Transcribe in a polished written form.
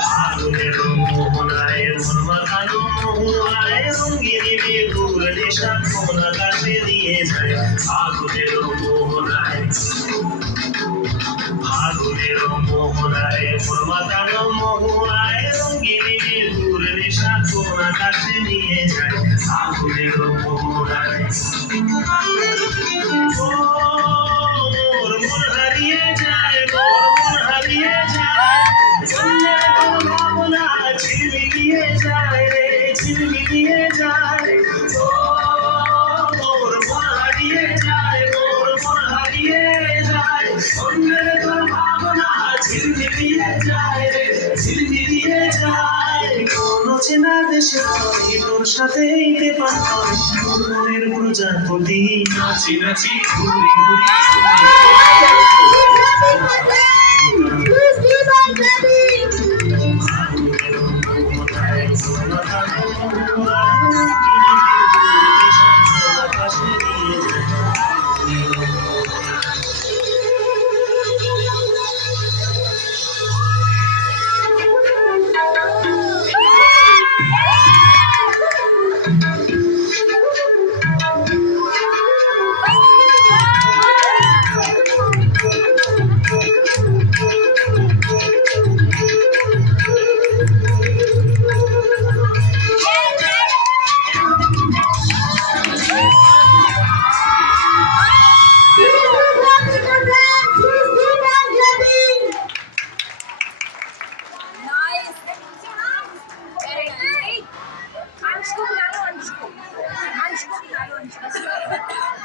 ফাগুনের মোহনায় মন মাখানো মোহনায় রঙিন বেগুর নেশা কোন আকাশে নিয়ে যায় ফাগুনের মোহনায় মন মাখানো মোহনায় রঙিন বেগুর নেশা কোন আকাশে নিয়ে যায় ফাগুনের মোহনায় তোর সাথে মনের প্রজাপতি নাচি নাচি ঘুরি ঘুরি Anschluss.